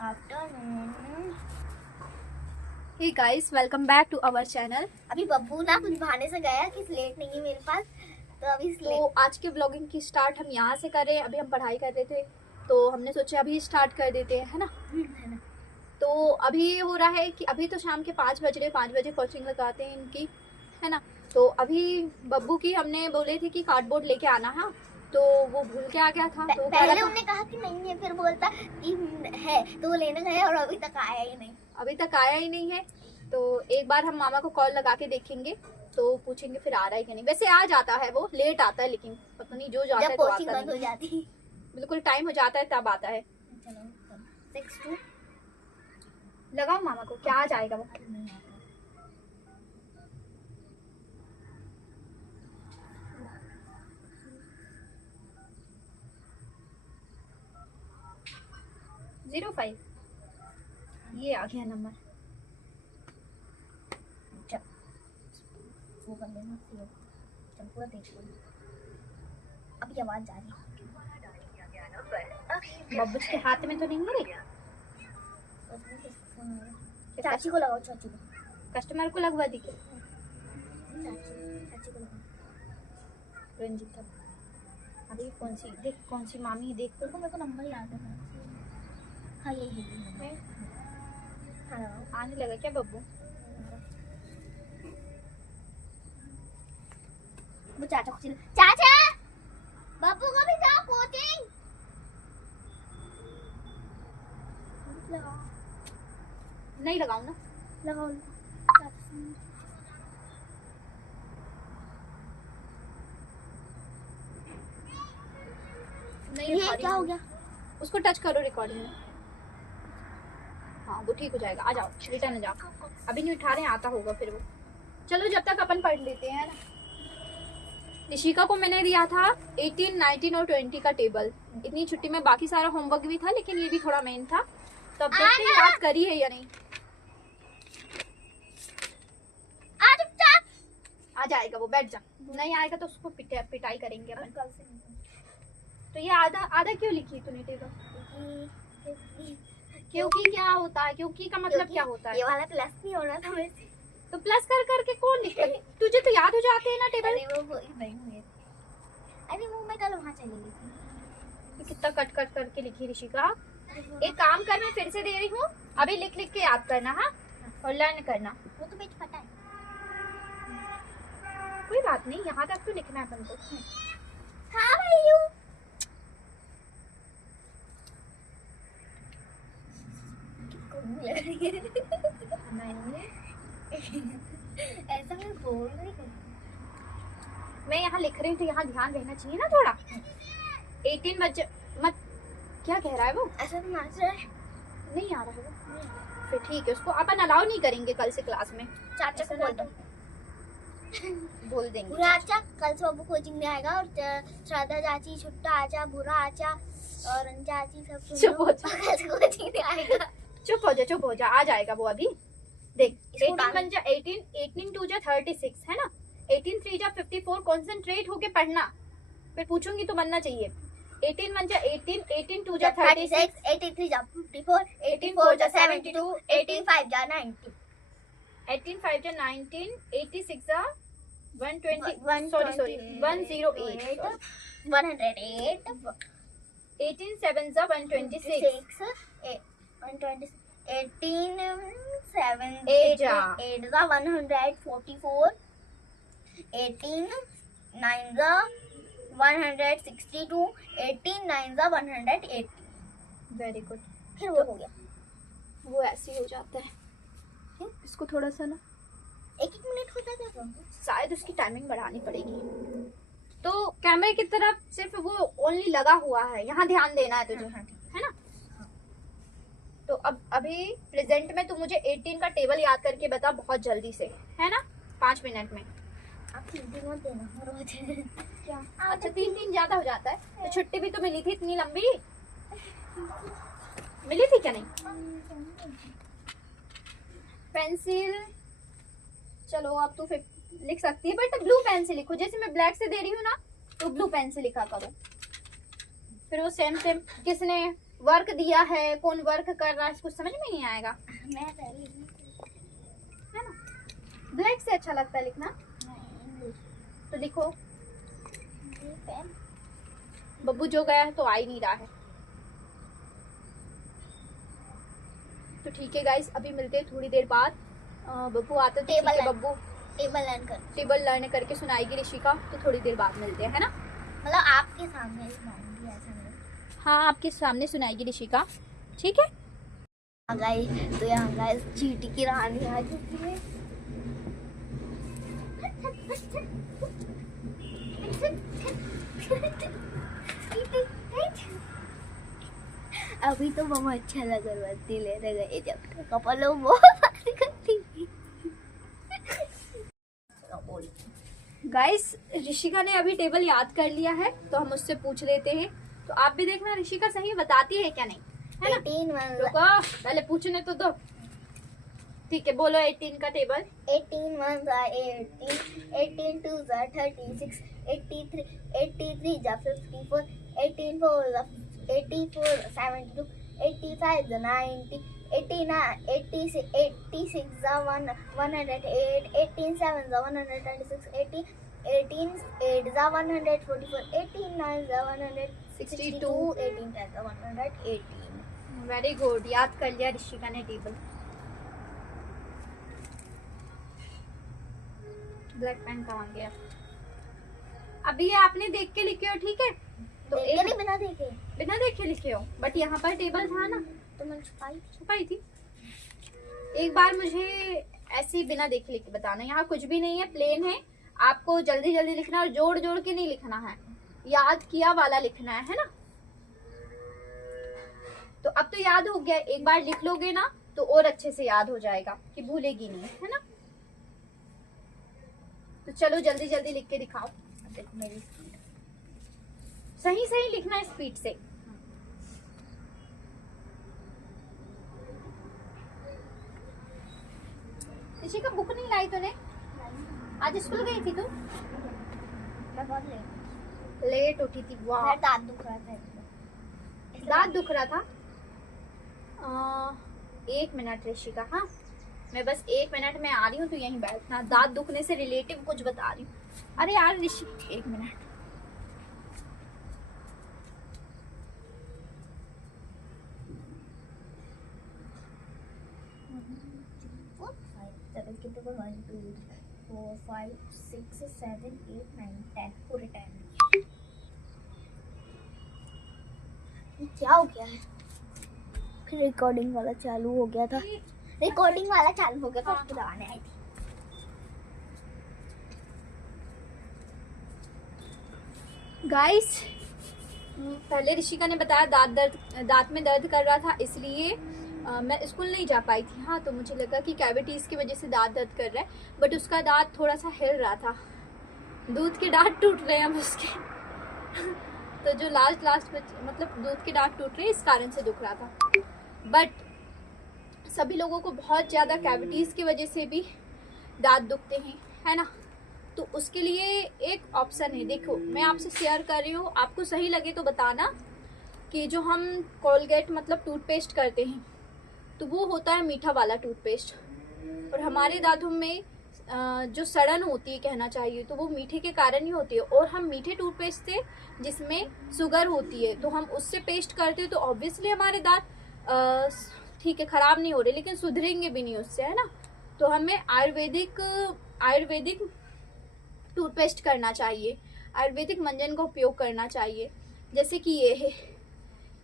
Afternoon. Hey guys, welcome back to our channel. अभी बब्बू ना कुछ बहाने से गया कि स्लेट नहीं है मेरे पास, तो अभी तो आज के ब्लॉगिंग की स्टार्ट हम यहाँ से कर रहे हैं। अभी हम पढ़ाई कर रहे थे तो हमने सोचा अभी स्टार्ट कर देते हैं, है ना। तो अभी हो रहा है कि अभी तो शाम के 5 बज रहे, 5 बजे कोचिंग लगाते हैं इनकी, है ना। तो अभी बब्बू की हमने बोले थे कि कार्डबोर्ड लेके आना, हाँ, तो वो भूल के आ गया था। तो पहले उन्होंने कहा कि नहीं है, फिर बोलता कि है, तो वो लेने गए और अभी तक आया ही नहीं। है। तो एक बार हम मामा को कॉल लगा के देखेंगे, तो पूछेंगे फिर आ रहा है कि नहीं। वैसे आ जाता है, वो लेट आता है, लेकिन पता नहीं जो जाता है तो आता बंद हो जाती, बिल्कुल टाइम हो जाता है तब आता है। चलो 6 2 लगाओ मामा को, क्या आ जाएगा वो। जीरो 5 ये आ गया नंबर। वो कर लेना, चल पूरा देख लो। अभी आवाज जा रही है। बब्बू के हाथ में तो नहीं है रे। चाची को लगाओ, चाची को, कस्टमर को लगवा दी के चाची को लगाओ। रंजीता अभी कौन सी मामी देख। देखो मेरे को नंबर याद है। हाँ यही है। हाँ आने लगा क्या बब्बू। वो चाचा को चाचा बाबू को भी जाओ कोचिंग। नहीं लगाऊं ना, लगाओ। नहीं ये क्या हो गया? उसको टच करो रिकॉर्डिंग में। हाँ वो ठीक हो जाएगा। आ जाओ, रिटर्न आ जाओ। अभी नहीं उठा रहे हैं, आता होगा फिर वो। चलो जब तक अपन पढ़ लेते हैं ना। निशिका को मैंने दिया था 18, 19 और 20 का टेबल। इतनी छुट्टी में बाकी सारा होमवर्क भी था, लेकिन ये भी थोड़ा मेन था। तो अब देखते हैं याद करी है या नहीं। आ जाएगा वो, बैठ जा। नहीं आएगा तो उसको पिटाई करेंगे अपन कल से। तो ये आधा आधा क्यों लिखी तूने टेबल? क्योंकि क्या होता है? क्योंकि का मतलब क्या होता है? ये वाला प्लस नहीं हो रहा था वैसे। तो प्लस कर करके कौन लिखता है? तुझे तो याद हो जाते हैं ना टेबल। अरे वो नहीं हुए। अरे वो मैं कल वहां चली गई थी। कितना कट कट करके लिखी ऋषिका। एक काम कर, मैं फिर से दे रही हूँ, अभी लिख लिख के याद करना, हाँ, और लर्न करना। वो तो पेज फटा है। कोई बात नहीं, यहाँ तक तो लिखना है अपन को। हाँ भैया ऐसा मैं बोल रही हूँ। मैं यहाँ लिख रही हूँ तो यहाँ ध्यान रहना चाहिए ना थोड़ा। 18 बजे मत। क्या कह रहा है वो? ऐसा तो नाच रहा है। नहीं आ रहा है वो। फिर ठीक है, उसको अपन अलाउ नहीं करेंगे कल से क्लास में। चाचा को बोल दो, बोल देंगे। बुरा आचा कल से बब्बू कोचिंग में आएगा, और श्रद्धा चाची, छुट्टा आचा, बुरा आचा और अंजा आची सब चुप हो जा। कल से कोचिंग में आएगा। चुप हो जा, आ जाएगा वो अभी। देख 18 बन जा 18, 18 2 जा 36 है ना। 18 3 जा 54। कंसंट्रेट होके पढ़ना, फिर पूछूंगी तो बनना चाहिए। 18 1 जा 18, 18 2 जा 36, 18 3 जा 54, 18 4 जा 72, 18 5 जा 90, 18 5 जा 19, 86 जा 120, 108, 108, 108, 18 7 जा 126, 120, 18 7 8 जा 8 जा 144, 18 9 जा 162, 18 9 जा 180। Very good. फिर वो हो गया। वो ऐसे ही हो जाता है। इसको थोड़ा सा ना 1 मिनट होता है क्या? शायद उसकी टाइमिंग बढ़ानी पड़ेगी। तो कैमरे की तरफ सिर्फ वो ओनली लगा हुआ है, यहाँ ध्यान देना है तुझे, है ना। तो अब अभी प्रेजेंट में तू मुझे 18 का टेबल याद करके बता बहुत जल्दी से, है ना, 5 मिनट में। आप हिंदी मत देना रोज। क्या? अच्छा 3 ज्यादा हो जाता है। तो छुट्टी भी तो मिली थी इतनी लंबी, मिली थी क्या नहीं? पेंसिल चलो अब तू फिर लिख सकती है, बट ब्लू पेन से लिखो। जैसे मैं ब्लैक से दे रही हूँ ना, तो ब्लू पेन से लिखा करो। फिर वो सेम किसने वर्क दिया है, कौन वर्क कर रहा है, कुछ समझ में नहीं आएगा, मैं पहले है ना। ब्लैक से अच्छा लगता है लिखना, तो लिखो। पेन बब्बू जो गया है तो आ ही नहीं रहा है। तो ठीक है गाइस, अभी मिलते हैं थोड़ी देर बाद। बब्बू आता तो ठीक है, बब्बू टेबल लर्न कर, टेबल लर्न करके सुनाएगी ऋषिका, तो थोड़ी देर बाद मिलते हैं, है ना। मतलब आपके सामने सुनाऊंगी, ऐसा नहीं। हाँ, आपके सामने सुनाएगी ऋषिका, ठीक है। गाइस, तो यहाँ गाइस चींटी की रानी आ चुकी है। अभी तो बहुत अच्छा लग अगरबत्ती लेने गए, जब तक अपन लोग बहुत बातें करती थी। गाइस, ऋषिका ने अभी टेबल याद कर लिया है, तो हम उससे पूछ लेते हैं। तो आप भी देखना ऋषिका सही बताती है क्या नहीं, है ना। 18 रुको, पहले पूछने तो दो। ठीक है, बोलो 18 का टेबल। 18 1 18, 18 2 36, 83, 83 54, 18 4 84, 72, 85 90, 89, 86, 86 108, 18 7 126, 18 8 144, 18 9 162, 18 10 118। वेरी गुड, याद कर लिया ऋषिका ने टेबल। ब्लैक पेन कहाँ गया। अभी ये आपने देख के लिखे हो, ठीक है। तो देखे नहीं, बिना देखे लिखे हो, बट यहाँ पर टेबल था ना, तो मैंने छुपाई थी। एक बार मुझे ऐसे ही बिना देखे लिख के बताना, यहाँ कुछ भी नहीं है, प्लेन है। आपको जल्दी जल्दी लिखना है और जोड़ जोड़ के नहीं लिखना है, याद किया वाला लिखना है ना। तो अब तो याद हो गया, एक बार लिख लोगे ना तो और अच्छे से याद हो जाएगा, कि भूलेगी नहीं, है ना। तो चलो जल्दी जल्दी लिख के दिखाओ। देखो मेरी स्पीड, सही सही लिखना है, स्पीड से। ऋषि का बुक नहीं लाई तूने? आज स्कूल गई थी तू? मैं बहुत लेट उठी थी। वाह, मेरा दांत दुख रहा था, दांत दुख रहा था। 1 मिनट ऋषिका, हाँ मैं बस 1 मिनट में आ रही हूँ, तो यहीं बैठना। दांत दुखने से रिलेटिव कुछ बता रही हूँ। अरे यार ऋषि, 1 मिनट। कितने को 1 2 4 5 6 7 8 9 10 पूरे 10। क्या हो गया है? फिर रिकॉर्डिंग वाला चालू हो गया था, रिकॉर्डिंग वाला चालू हो गया था, उसको दबाने आई थी। गाइस, पहले ऋषिका ने बताया दांत में दर्द कर रहा था, इसलिए मैं स्कूल नहीं जा पाई थी। हाँ, तो मुझे लगा कि कैविटीज की वजह से दांत दर्द कर रहा है, बट उसका दांत थोड़ा सा हिल रहा था। दूध के दांत टूट रहे हैं अब उसके तो जो लास्ट में मतलब दूध के दांत टूट रहे हैं, इस कारण से दुख रहा था। बट सभी लोगों को बहुत ज़्यादा कैविटीज की वजह से भी दांत दुखते हैं, है ना। तो उसके लिए एक ऑप्शन है, देखो मैं आपसे शेयर कर रही हूँ, आपको सही लगे तो बताना। कि जो हम कोलगेट मतलब टूथपेस्ट करते हैं, तो वो होता है मीठा वाला टूथपेस्ट, और हमारे दांतों में जो सड़न होती है कहना चाहिए, तो वो मीठे के कारण ही होती है। और हम मीठे टूथपेस्ट से जिसमें शुगर होती है, तो हम उससे पेस्ट करते हैं, तो ऑब्वियसली हमारे दांत ठीक है ख़राब नहीं हो रहे, लेकिन सुधरेंगे भी नहीं उससे, है ना। तो हमें आयुर्वेदिक टूथपेस्ट करना चाहिए, आयुर्वेदिक मंजन का उपयोग करना चाहिए। जैसे कि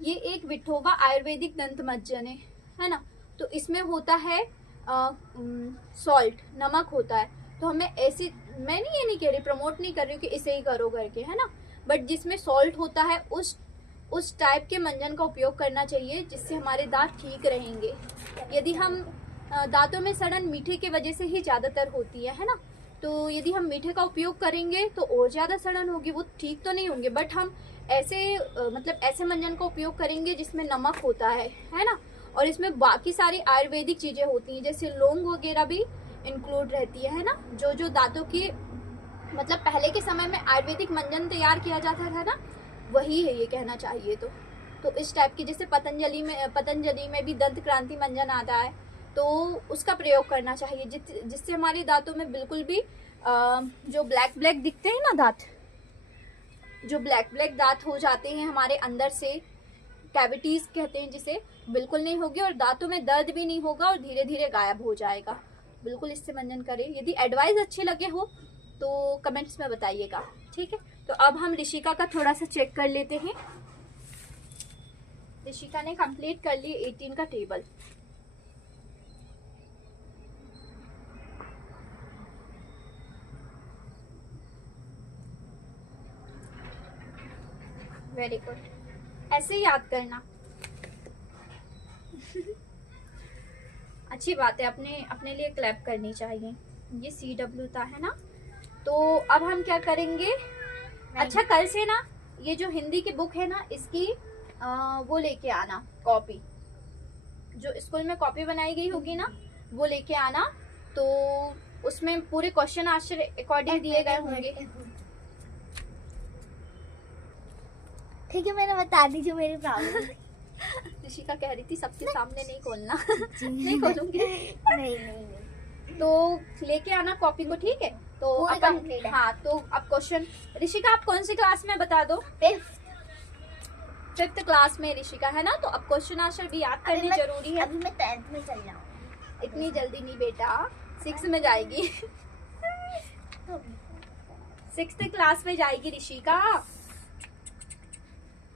ये एक विठोबा आयुर्वेदिक दंत मंजन है ना। तो इसमें होता है सॉल्ट, नमक होता है। तो हमें ऐसी, मैं नहीं ये नहीं कह रही, प्रमोट नहीं कर रही हूँ कि इसे ही करो करके, है ना। बट जिसमें सॉल्ट होता है उस टाइप के मंजन का उपयोग करना चाहिए, जिससे हमारे दांत ठीक रहेंगे। यदि हम दांतों में सड़न मीठे की वजह से ही ज़्यादातर होती है ना। तो यदि हम मीठे का उपयोग करेंगे तो और ज़्यादा सड़न होगी, वो ठीक तो नहीं होंगे। बट हम ऐसे मतलब ऐसे मंजन का उपयोग करेंगे जिसमें नमक होता है ना। और इसमें बाकी सारी आयुर्वेदिक चीज़ें होती हैं, जैसे लौंग वगैरह भी इंक्लूड रहती है ना। जो दांतों की मतलब पहले के समय में आयुर्वेदिक मंजन तैयार किया जाता था ना, वही है ये कहना चाहिए। तो तो इस टाइप की, जैसे पतंजलि में भी दंत क्रांति मंजन आता है, तो उसका प्रयोग करना चाहिए, जिससे हमारे दांतों में बिल्कुल भी जो ब्लैक ब्लैक दिखते हैं ना दांत, जो ब्लैक ब्लैक दांत हो जाते हैं हमारे अंदर से, कैविटीज कहते हैं जिसे, बिल्कुल नहीं होगी, और दांतों में दर्द भी नहीं होगा और धीरे धीरे गायब हो जाएगा। बिल्कुल इससे मंजन करें। यदि एडवाइस अच्छी लगे हो तो कमेंट्स में बताइएगा, ठीक है। तो अब हम ऋषिका का थोड़ा सा चेक कर लेते हैं। ऋषिका ने कंप्लीट कर ली 18 का टेबल। वेरी गुड, ऐसे ही याद करना। अच्छी बात है, अपने लिए क्लैप करनी चाहिए। ये CW था है ना। तो अब हम क्या करेंगे, अच्छा कल से ना ये जो हिंदी की बुक है ना, इसकी वो लेके आना कॉपी, जो स्कूल में कॉपी बनाई गई होगी ना, वो लेके आना। तो उसमें पूरे क्वेश्चन आंसर अकॉर्डिंग दिए गए होंगे। ठीक है, मैंने बता दी जो मेरी प्रॉब्लम। ऋषिका कह रही थी सबके सामने नहीं खोलना। नहीं खोलूंगी। नहीं। तो लेके आना कॉपी को, ठीक है। तो पूरी अपन complete है। हाँ, तो अब क्वेश्चन, ऋषिका आप कौन सी क्लास में बता दो? 5th क्लास में ऋषिका है ना। तो अब क्वेश्चन आंसर भी याद करनी जरूरी है। अभी मैं 10th में चल जाऊँ। इतनी जल्दी नहीं बेटा, 6 में जाएगी। 6th क्लास में जाएगी ऋषिका।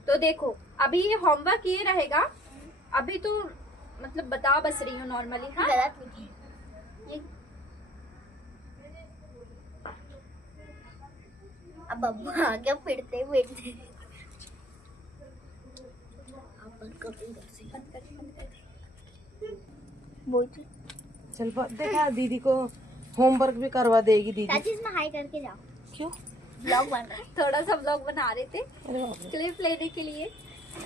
तो देखो अभी ये होमवर्क ये रहेगा, अभी तो मतलब बता बस रही हूँ नॉर्मली। हाँ, गलत लिखी ये। अब बब्बू आ गया फिरते फिरते। बंद कर। बोल चल देखा, दीदी को होमवर्क भी करवा देगी दीदी। चाची इसमें हाई करके जाओ। क्यों? ब्लॉग बन रहा है। थोड़ा सा ब्लॉग बना रहे थे अरे बाप रे। क्लिप लेने के लिए।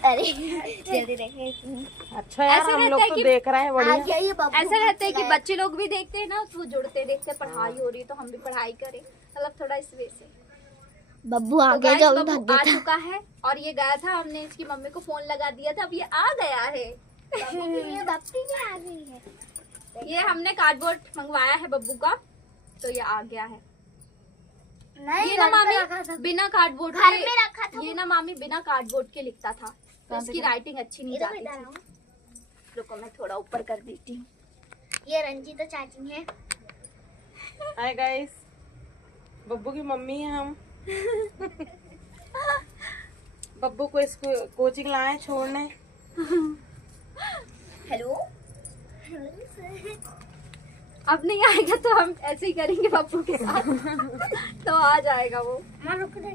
अरे जल्दी देखें। अच्छा यार, ऐसे हम रहता लोग है तो कि देख रहे हैं आ बढ़िया। गया ये बब्बू। ऐसा रहता है कि बच्चे लोग भी देखते हैं ना, तो वो जुड़ते देखते पढ़ाई हो रही है तो हम भी पढ़ाई करें, मतलब थोड़ा इस वे से। बब्बू आ तो गया, guys, जो बब्बू भाग गया आ था। चुका है और ये गया था, हमने इसकी मम्मी को फोन लगा दिया था, अब ये आ गया है। ये बप्पी भी आ गई है। ये हमने कार्डबोर्ड मंगवाया है बब्बू का, तो ये आ गया है। नहीं, ये ना घर पे मामी रखा था। बिना कार्डबोर्ड घर में रखा था ये ना मामी बिना कार्डबोर्ड के लिखता था, तो इसकी राइटिंग अच्छी नहीं इधर जाती बैठा थी। रहा हूँ। रुको मैं थोड़ा ऊपर कर देती हूँ। ये रंजीता चाची है। हाय गाइस, बब्बू की मम्मी है हम। बब्बू को इसको कोचिंग लाए छोड़ने। हेलो। अब नहीं आएगा तो हम ऐसे ही करेंगे बब्बू के साथ। तो आ जाएगा वो। मां रुक दे।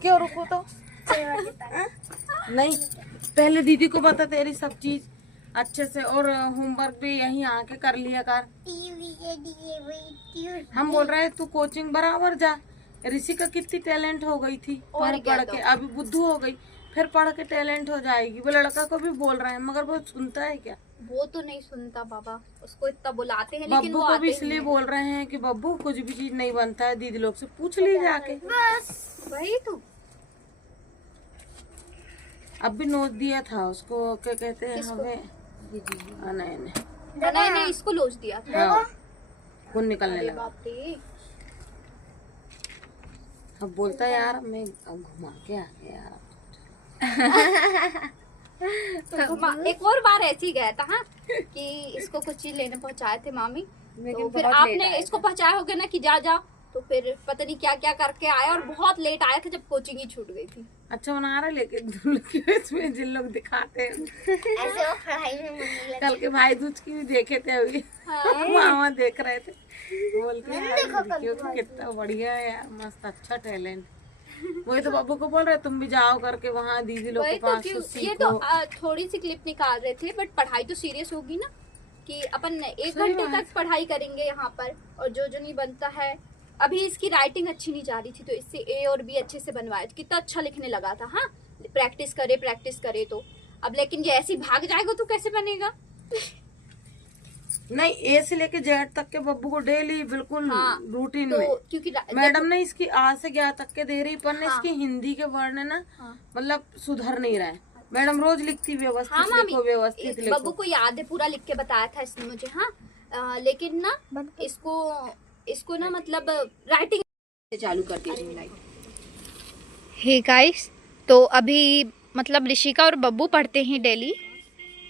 क्यों रुको तो? नहीं, पहले दीदी को बता तेरी सब चीज अच्छे से, और होमवर्क भी यहीं आके कर लिया कर। हम बोल रहे हैं तू कोचिंग बराबर जा। ऋषि का कितनी टैलेंट हो गई थी और पढ़ क्या पढ़ के, अभी बुद्धू हो गई, फिर पढ़ के टैलेंट हो जाएगी। वो लड़का को भी बोल रहे हैं, मगर वो सुनता है क्या? वो तो नहीं सुनता बाबा, उसको इतना बुलाते हैं लेकिन बब्बू वो को आते भी ही इसलिए नहीं। बोल रहे हैं कि बब्बू कुछ भी चीज नहीं बनता है, दीदी लोग से पूछ ली जाके। वही तो। अब भी नोट दिया था उसको, क्या कहते हैं किसको? हमें, नहीं नहीं इसको लोच दिया था। हाँ, खून निकलने अरे लगा। बाप रे। अब बोलता है यार मैं अब घुमा के आ गया यार। तो एक और बार ऐसे ही गया था। हाँ, कि इसको कुछ चीज लेने पहुंचाए थे मामी, तो फिर आपने इसको पहुंचाया होगा ना कि जा जा, तो फिर पता नहीं क्या क्या करके आया और बहुत लेट आया था जब कोचिंग ही छूट गई थी। अच्छा बना रहा, लेकिन इसमें जिन लोग दिखाते हैं ऐसे वो पढ़ाई में मन नहीं लगता। कल के भाई दूज की भी देखे थे अभी। हाँ। मामा देख रहे थे, बोलते मैंने हैं देखा कल क्योंकि भाई कितना बढ़िया है यार, मस्त अच्छा टैलेंट। वही तो बब्बू को बोल रहे तुम भी जाओ करके वहाँ दीदी लोग के वही तो पास क्यों, तो ये तो सीखो। थोड़ी सी क्लिप निकाल रहे थे, बट पढ़ाई तो सीरियस होगी ना, कि अपन 1 सही घंटे बात। तक पढ़ाई करेंगे यहाँ पर, और जो जो नहीं बनता है। अभी इसकी राइटिंग अच्छी नहीं जा रही थी, तो इससे A और B अच्छे से बनवाया, कितना अच्छा लिखने लगा था। हाँ, प्रैक्टिस करे तो अब, लेकिन ये ऐसे ही भाग जाएगा तो कैसे बनेगा। नहीं, ए से लेके जेड तक के बब्बू को डेली बिल्कुल हाँ, रूटीन तो में। क्योंकि मैडम ने इसकी आ से क्या तक के दे रही, पर ने हाँ। इसकी हिंदी के वर्ण है ना, हाँ। मतलब सुधर नहीं रहा है। मैडम रोज लिखती हाँ व्यवस्थित मामी, लिखो, व्यवस्थित बब्बू लिखो। को याद है, पूरा लिख के बताया था इसने मुझे। हाँ लेकिन ना इसको ना मतलब राइटिंग चालू कर दी। हे गाइस, तो अभी मतलब ऋषिका और बब्बू पढ़ते हैं डेली,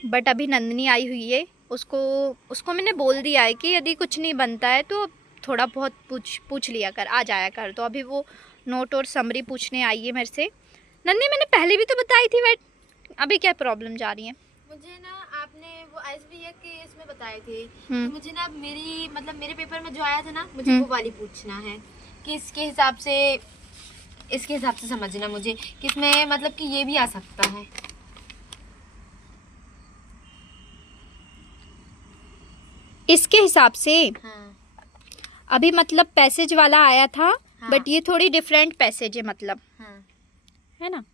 बट अभी नंदिनी आई हुई है। उसको मैंने बोल दिया है कि यदि कुछ नहीं बनता है तो थोड़ा बहुत पूछ लिया कर, आ जाया कर। तो अभी वो नोट और समरी पूछने आई है मेरे से। नंदिनी मैंने पहले भी तो बताई थी, बट अभी क्या प्रॉब्लम जा रही है? मुझे ना आपने वो एसबीए के इसमें बताए थे, हम्म। तो मुझे ना मेरे पेपर में जो आया था ना, मुझे वो वाली पूछना है कि इसके हिसाब से समझना मुझे कि इसमें मतलब कि ये भी आ सकता है। इसके हिसाब से हाँ। अभी मतलब पैसेज वाला आया था, हाँ। बट ये थोड़ी डिफरेंट पैसेज है मतलब, हाँ। है ना।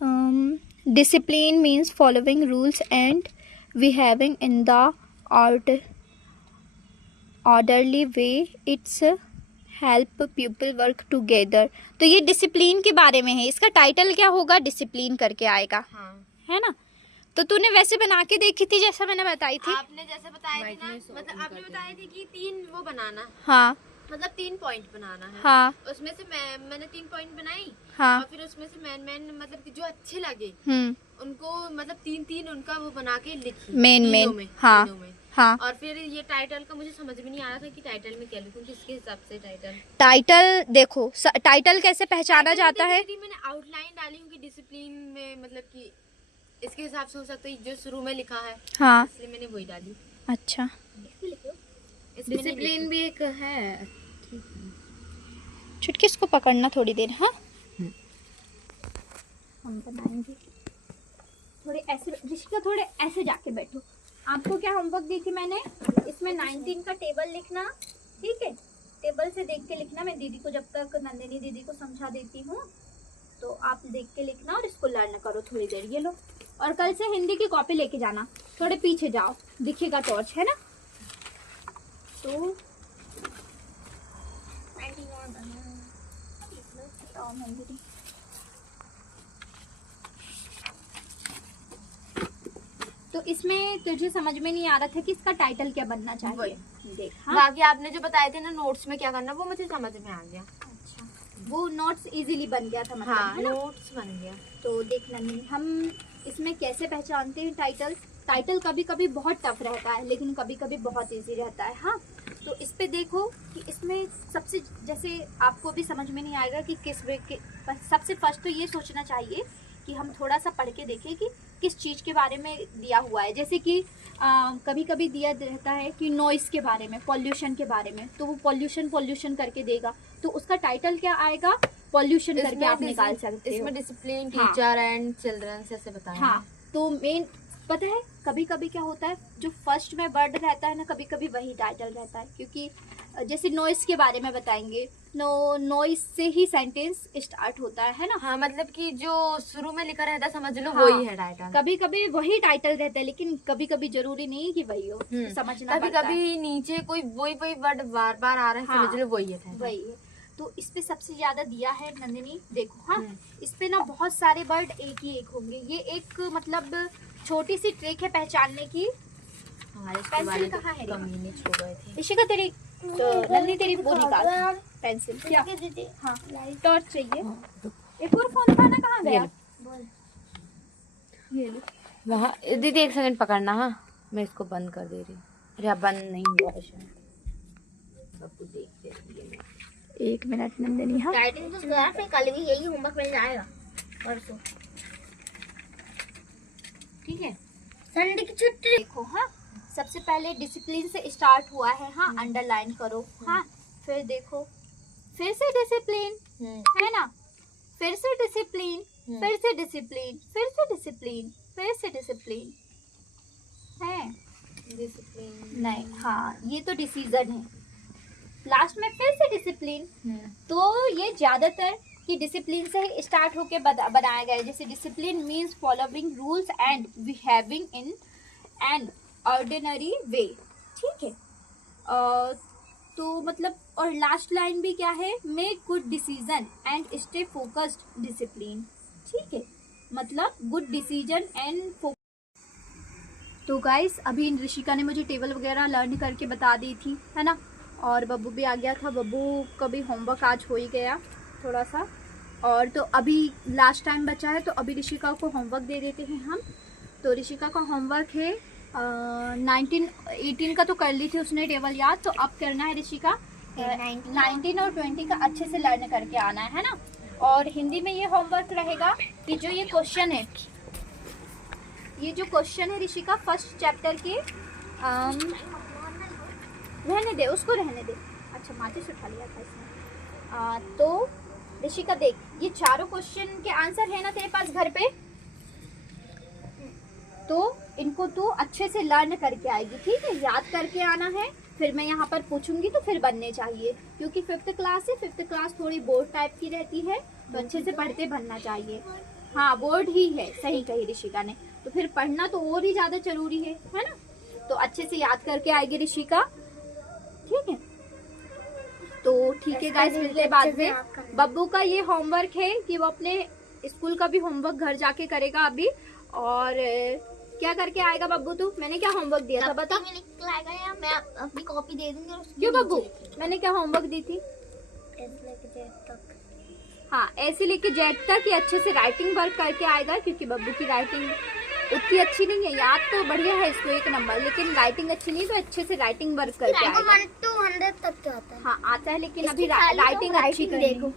हाँ। Discipline means following rules and behaving in the orderly way, it's help people work together. तो ये डिसिप्लिन के बारे में है। इसका टाइटल क्या होगा? डिसिप्लिन करके आएगा, हाँ। है ना। तो तूने वैसे बना के देखी थी जैसा मैंने बताई थी? आपने जैसे बताए थे ना, मतलब आपने बताए थे कि 3 वो बनाना, हाँ मतलब 3 पॉइंट बनाना है। हाँ उसमें से मैंने 3 पॉइंट बनाई। हाँ। और फिर उसमें से मैन मतलब कि जो अच्छे लगे हम्म। उनको मतलब 3 उनका वो बना के लिखी मेन तीनों में, हाँ तीनों में। हाँ। और फिर ये टाइटल का मुझे समझ में नहीं आ रहा था कि टाइटल में क्या लिखूं, किसके हिसाब से टाइटल देखो, टाइटल कैसे पहचाना टाइटल जाता है? मैंने आउटलाइन डाली हूँ कि डिसिप्लिन में मतलब कि इसके हिसाब से हो सकता है जो शुरू में लिखा है, हाँ इसलिए मैंने वही डाली। अच्छा। डिसिप्लिन भी एक है। चुटकी इसको पकड़ना थोड़ी देर। हाँ हम बनाएंगे। थोड़े ऐसे ऋषिका, थोड़े ऐसे जाके बैठो। आपको क्या होमवर्क दी थी मैंने? इसमें 19 का टेबल लिखना, ठीक है। टेबल से देख के लिखना। मैं दीदी को जब तक नंदिनी दीदी को समझा देती हूँ तो आप देख के लिखना और इसको लर्न करो थोड़ी देर। ये लो, और कल से हिंदी की कॉपी लेके जाना। थोड़े पीछे जाओ, दिखेगा टॉर्च, है ना। तो तो इसमें तुझे समझ में नहीं आ रहा था कि इसका टाइटल क्या बनना चाहिए? देख। हाँ? बाकी आपने जो बताए थे ना नोट्स में क्या करना, वो मुझे समझ में आ गया। अच्छा, वो नोट्स इजीली बन गया था मतलब, हाँ, है ना? नोट्स बन गया। तो देखना नहीं, हम इसमें कैसे पहचानते हैं टाइटल कभी कभी बहुत टफ रहता है, लेकिन कभी कभी बहुत इजी रहता है। हाँ, तो इस पे देखो कि इसमें सबसे, जैसे आपको भी समझ में नहीं आएगा कि किस वे के, सबसे फर्स्ट तो ये सोचना चाहिए कि हम थोड़ा सा पढ़ के देखें कि किस चीज़ के बारे में दिया हुआ है। जैसे कि कभी कभी दिया रहता है कि नॉइस के बारे में, पॉल्यूशन के बारे में, तो वो पॉल्यूशन करके देगा, तो उसका टाइटल क्या आएगा? पॉल्यूशन करके आप निकाल सकते हो। इसमें डिसिप्लिन, हाँ। टीचर एंड चिल्ड्रंस ऐसे बताया। हाँ, तो मेन पता है कभी कभी क्या होता है, जो फर्स्ट में वर्ड रहता है ना, कभी कभी वही टाइटल रहता है। क्योंकि जैसे नॉइस के बारे में बताएंगे, नॉइस से ही सेंटेंस स्टार्ट होता है ना। हाँ, मतलब कि जो शुरू में लिखा रहता है समझ लो हाँ, वही है टाइटल। कभी कभी वही टाइटल रहता है, लेकिन कभी कभी जरूरी नहीं कि वही हो, समझना कभी पड़ता है। कभी नीचे कोई वही वर्ड बार बार आ रहा है, हाँ, समझ लो वही है title। वही है। तो इस पे सबसे ज्यादा दिया है नंदिनी, देखो। हाँ, इस पे ना बहुत सारे वर्ड एक ही एक होंगे। ये एक मतलब छोटी सी ट्रिक है पहचानने की। हमारे स्कूल पेंसिल वाले तो कहाँ है रे? कमीने छो गए थे। ऋषिका तेरी नंदिनी, तेरी वो निकाल पेंसिल। क्या? हाँ, टॉर्च चाहिए। एक और फोन था ना, कहाँ गया? ये लो। वहाँ दीदी 1 सेकंड पकड़ना। हाँ, मैं इसको बंद कर दे रही हूँ। अरे अब बंद नहीं हुआ है शायद, सब कुछ देखते रहिए। 1 मिनट नंदिनी। हाँ, राइटिंग तो करा, फिर कल भी यही होमवर्क मिल जाएगा, परसों। ठीक है, संडे की छुट्टी। देखो। हाँ, सबसे पहले डिसिप्लिन से स्टार्ट हुआ है। हाँ, अंडरलाइन करो। हाँ, फिर देखो, फिर से डिसिप्लिन, है ना, फिर से डिसिप्लिन, फिर से डिसिप्लिन, फिर से डिसिप्लिन, फिर से डिसिप्लिन है। डिसिप्लिन नहीं, हाँ, ये तो डिसीजन है। लास्ट में फिर से डिसिप्लिन। तो ये ज्यादातर कि डिसिप्लिन से ही स्टार्ट होके बनाया गया है। जैसे discipline means following rules and behaving in and ordinary वे, ठीक है। तो मतलब और लास्ट लाइन भी क्या है, make good decision and stay focused discipline, ठीक है, मतलब गुड डिसीजन एंड तो गाइस अभी ऋषिका ने मुझे टेबल वगैरह लर्न करके बता दी थी, है ना, और बब्बू भी आ गया था। बब्बू का भी होमवर्क आज हो ही गया थोड़ा सा, और तो अभी लास्ट टाइम बचा है, तो अभी ऋषिका को होमवर्क दे देते हैं हम। तो ऋषिका का होमवर्क है 18 का तो कर ली थी उसने टेबल याद, तो अब करना है ऋषिका 19 और 20 का अच्छे से लर्न करके आना है ना। और हिंदी में ये होमवर्क रहेगा कि जो ये क्वेश्चन है, ये जो क्वेश्चन है ऋषिका फर्स्ट चैप्टर के, रहने दे उसको, रहने दे। अच्छा माचिस उठा लिया था इसने। तो ऋषिका देख, ये चारों क्वेश्चन के आंसर है ना तेरे पास घर पे, तो इनको तू अच्छे से लर्न करके आएगी, ठीक है, याद करके आना है। फिर मैं यहाँ पर पूछूंगी तो फिर बनने चाहिए, क्योंकि 5th क्लास है, 5th क्लास थोड़ी बोर्ड टाइप की रहती है, तो अच्छे से पढ़ते बनना चाहिए। हाँ बोर्ड ही है, सही कही ऋषिका ने, तो फिर पढ़ना तो और ही ज़्यादा जरूरी है ना। तो अच्छे से याद करके आएगी ऋषिका, ठीक है। तो ठीक है गाइस, मिलते हैं बाद में। बब्बू का ये होमवर्क है कि वो अपने स्कूल का भी होमवर्क घर जाके करेगा अभी। और क्या करके आएगा बब्बू तू? मैंने क्या होमवर्क दिया था बता? या मैं अपनी कॉपी दे दूंगी और उसके क्यों नीचे बब्बू, लिखेंगे। मैंने क्या होमवर्क दी थी? ऐसे लेके जेड तक। हाँ ऐसे लेके जेड तक ये अच्छे से राइटिंग वर्क करके आएगा, क्योंकि बब्बू की राइटिंग उतनी अच्छी नहीं है, याद तो बढ़िया है इसको 1 नंबर, लेकिन राइटिंग अच्छी नहीं, तो अच्छे से राइटिंग वर्क करके आएगा। 1 to 100 तक क्या आता है? हाँ आता है, लेकिन अभी इसकी खाली राइटिंग तो अच्छी करनी देखो। है,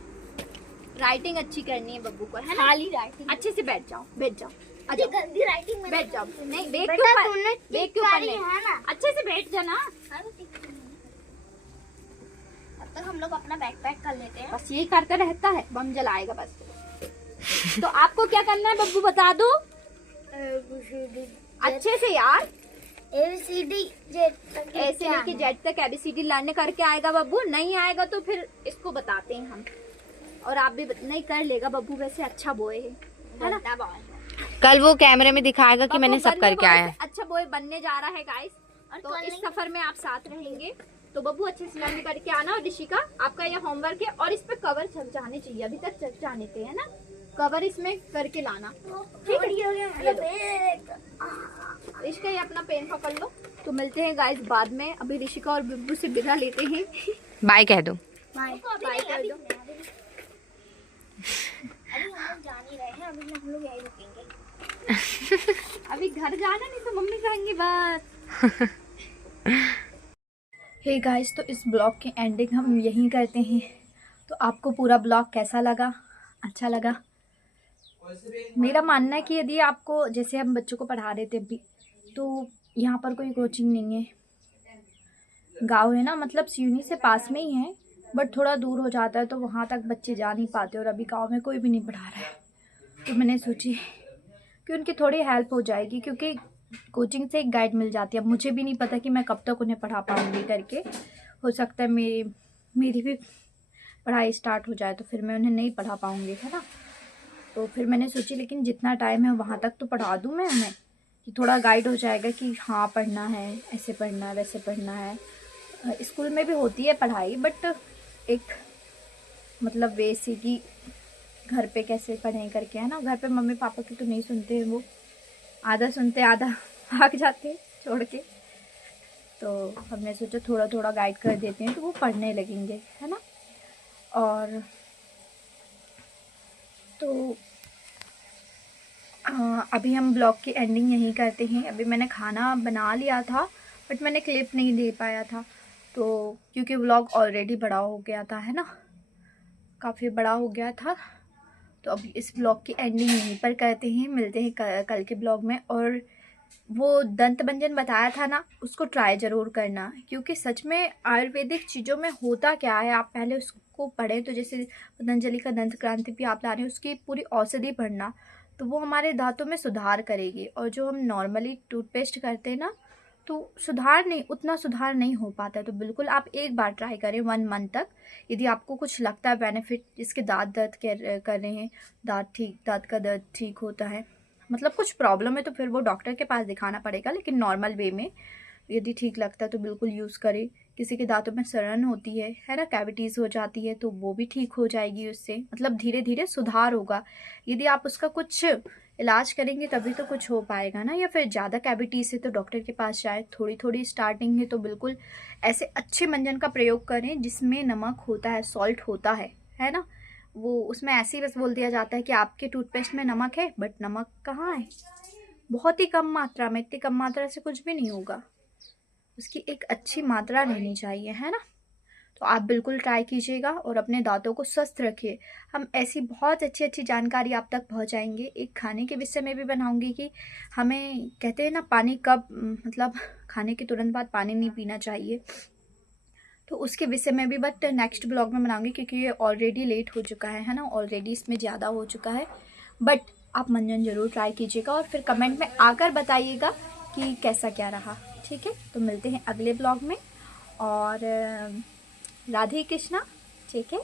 राइटिंग अच्छी करनी है बब्बू को, है ना। खाली राइटिंग। अच्छे से बैठ जाओ, बैठ जाओ, आ ये जाओ, गंदी राइटिंग में बैठ जाओ। नहीं बेग बेटा, क्यों तूने बेग क्यों चिपकाई पढ़ने, है ना। अच्छे से बैठ जाना। अब तक हम लोग अपना बैकपैक कर लेते हैं। बस यही करता रहता है, बम जलाएगा बस। तो आपको क्या करना है बब्बू बता दो अच्छे से यार। ABCD जेड तक ऐसे लेके जेड तक ABCD लर्न करके आएगा बब्बू, नहीं आएगा तो फिर इसको बताते हैं हम, और आप भी नहीं कर लेगा बब्बू, वैसे अच्छा बॉय है ना। कल वो कैमरे में दिखाएगा कि मैंने सब करके आया है। अच्छा बॉय बनने जा रहा है गाइस, तो कल इस सफर में आप साथ रहेंगे। तो बब्बू अच्छे से लर्न करके आना। और ऋषिका आपका यह होमवर्क है, और इस पे कवर चढ़ जाने चाहिए, अभी तक चढ़ जाने थे, है ना, कवर इसमें करके लाना, ठीक है। ऋषिका ये अपना पेन पकड़ लो। तो मिलते हैं गाइस बाद में, अभी ऋषिका और बब्बू से विदा लेते हैं। बाय कह दो। बाय कर दो। अभी हम लोग जा नहीं रहे हैं, अभी हम लोग यहीं रुकेंगे। अभी घर जाना, नहीं तो मम्मी कहेंगी बस। हे गाइस, तो इस ब्लॉग की एंडिंग हम यहीं करते हैं। तो आपको पूरा ब्लॉग कैसा लगा? अच्छा लगा? मेरा मानना है कि यदि आपको, जैसे हम बच्चों को पढ़ा रहे थे अभी, तो यहाँ पर कोई कोचिंग नहीं है, गांव है ना, मतलब सिवनी से पास में ही है, बट थोड़ा दूर हो जाता है, तो वहाँ तक बच्चे जा नहीं पाते, और अभी गांव में कोई भी नहीं पढ़ा रहा है। तो मैंने सोची कि उनकी थोड़ी हेल्प हो जाएगी, क्योंकि कोचिंग से एक गाइड मिल जाती है। अब मुझे भी नहीं पता कि मैं कब तक उन्हें पढ़ा पाऊँगी करके, हो सकता है मेरी भी पढ़ाई स्टार्ट हो जाए तो फिर मैं उन्हें नहीं पढ़ा पाऊँगी, है ना। तो फिर मैंने सोची लेकिन जितना टाइम है वहाँ तक तो पढ़ा दूँ मैं उन्हें, कि थोड़ा गाइड हो जाएगा कि हाँ पढ़ना है, ऐसे पढ़ना है, वैसे पढ़ना है। स्कूल में भी होती है पढ़ाई, बट एक मतलब वे से कि घर पे कैसे पढ़ें करके, है ना। घर पे मम्मी पापा की तो नहीं सुनते हैं, वो आधा सुनते आधा भाग जाते छोड़ के। तो हमने सोचा थोड़ा थोड़ा गाइड कर देते हैं तो वो पढ़ने लगेंगे, है ना। और तो अभी हम ब्लॉग की एंडिंग यहीं करते हैं। अभी मैंने खाना बना लिया था, बट मैंने क्लिप नहीं दे पाया था, तो क्योंकि व्लॉग ऑलरेडी बड़ा हो गया था, है ना, काफ़ी बड़ा हो गया था। तो अभी इस ब्लॉग की एंडिंग यहीं पर करते हैं, मिलते हैं कल के ब्लॉग में। और वो दंत मंजन बताया था ना, उसको ट्राई ज़रूर करना, क्योंकि सच में आयुर्वेदिक चीज़ों में होता क्या है, आप पहले उसको पढ़ें। तो जैसे पतंजलि का दंत क्रांति भी आप ला रहे हैं, उसकी पूरी औषधि पढ़ना, तो वो हमारे दांतों में सुधार करेगी। और जो हम नॉर्मली टूथपेस्ट करते हैं ना, तो उतना सुधार नहीं हो पाता है। तो बिल्कुल आप एक बार ट्राई करें 1 मंथ तक, यदि आपको कुछ लगता है बेनिफिट, जिसके दांत दर्द कर रहे हैं, दांत का दर्द ठीक होता है, मतलब कुछ प्रॉब्लम है तो फिर वो डॉक्टर के पास दिखाना पड़ेगा, लेकिन नॉर्मल वे में यदि ठीक लगता है तो बिल्कुल यूज़ करें। किसी के दांतों में सड़न होती है ना, कैविटीज़ हो जाती है, तो वो भी ठीक हो जाएगी उससे, मतलब धीरे धीरे सुधार होगा। यदि आप उसका कुछ इलाज करेंगे तभी तो कुछ हो पाएगा ना, या फिर ज़्यादा कैविटीज़ है तो डॉक्टर के पास जाए। थोड़ी थोड़ी स्टार्टिंग है तो बिल्कुल ऐसे अच्छे मंजन का प्रयोग करें जिसमें नमक होता है, सॉल्ट होता है ना। वो उसमें ऐसे ही बस बोल दिया जाता है कि आपके टूथपेस्ट में नमक है, बट नमक कहाँ है, बहुत ही कम मात्रा में। इतनी कम मात्रा से कुछ भी नहीं होगा, उसकी एक अच्छी मात्रा लेनी चाहिए, है ना। तो आप बिल्कुल ट्राई कीजिएगा और अपने दांतों को स्वस्थ रखिए। हम ऐसी बहुत अच्छी अच्छी जानकारी आप तक पहुंचाएंगे। एक खाने के विषय में भी बनाऊंगी कि हमें कहते हैं ना पानी कब, मतलब खाने के तुरंत बाद पानी नहीं पीना चाहिए, तो उसके विषय में भी बट नेक्स्ट ब्लॉग में बनाऊंगी, क्योंकि ये ऑलरेडी लेट हो चुका है ना, ऑलरेडी इसमें ज़्यादा हो चुका है। बट आप मंजन ज़रूर ट्राई कीजिएगा और फिर कमेंट में आकर बताइएगा कि कैसा क्या रहा, ठीक है। तो मिलते हैं अगले ब्लॉग में, और राधे कृष्णा, ठीक है।